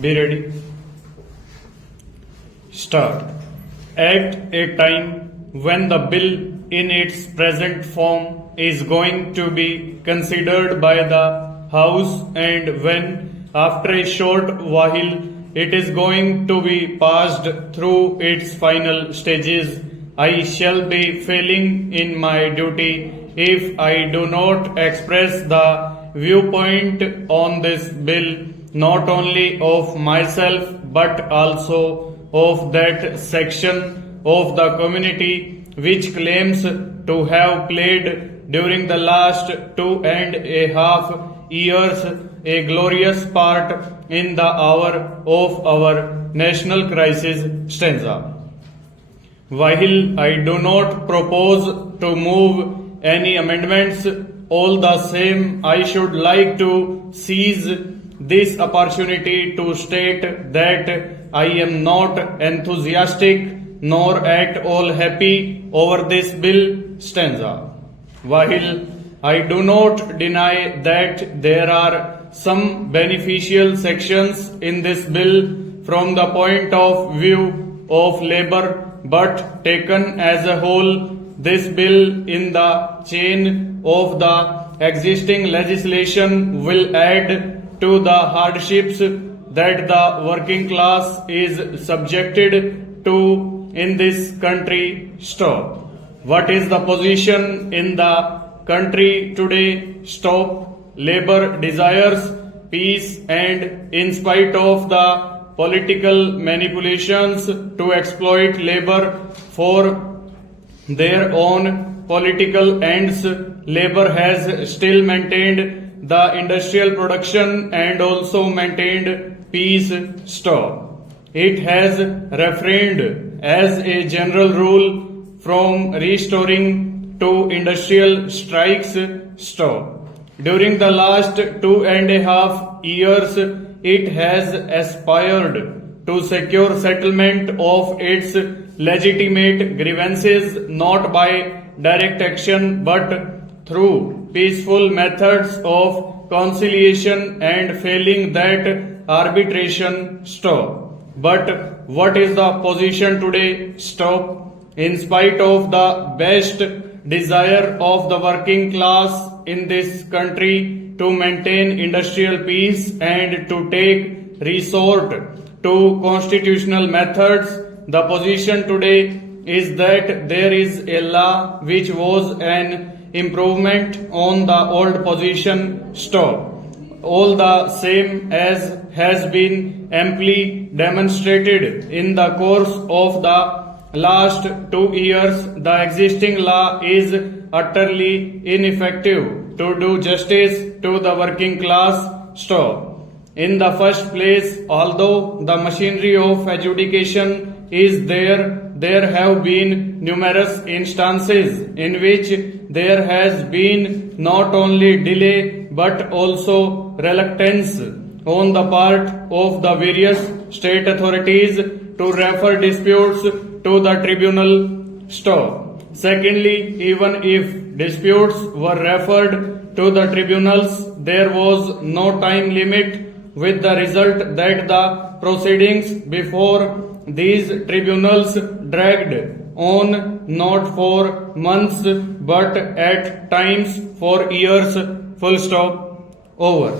Be ready. Start. At a time when the bill in its present form is going to be considered by the House and when after a short while it is going to be passed through its final stages, I shall be failing in my duty if I do not express the viewpoint on this bill not only of myself but also of that section of the community which claims to have played during the last 2.5 years a glorious part in the hour of our national crisis stanza. While I do not propose to move any amendments, all the same I should like to seize this opportunity to state that I am not enthusiastic nor at all happy over this bill stanza. While I do not deny that there are some beneficial sections in this bill from the point of view of labor, but taken as a whole, this bill in the chain of the existing legislation will add to the hardships that the working class is subjected to in this country. Stop. What is the position in the country today? Stop. Labor desires peace and in spite of the political manipulations to exploit labor for their own political ends, labor has still maintained the industrial production and also maintained peace. Stop. It has refrained as a general rule from restoring to industrial strikes. Stop. During the last 2.5 years, it has aspired to secure settlement of its legitimate grievances not by direct action but through peaceful methods of conciliation and failing that arbitration. Stop. But what is the position today? Stop. In spite of the best desire of the working class in this country to maintain industrial peace and to take resort to constitutional methods, the position today is that there is a law which was an improvement on the old position. Stop. All the same, as has been amply demonstrated in the course of the last 2 years, the existing law is utterly ineffective to do justice to the working class. Stop. In the first place, although the machinery of adjudication is there have been numerous instances in which there has been not only delay but also reluctance on the part of the various state authorities to refer disputes to the tribunal. Stop. Secondly, even if disputes were referred to the tribunals, there was no time limit, with the result that the proceedings before these tribunals dragged on not for months but at times for years. Full stop. Over.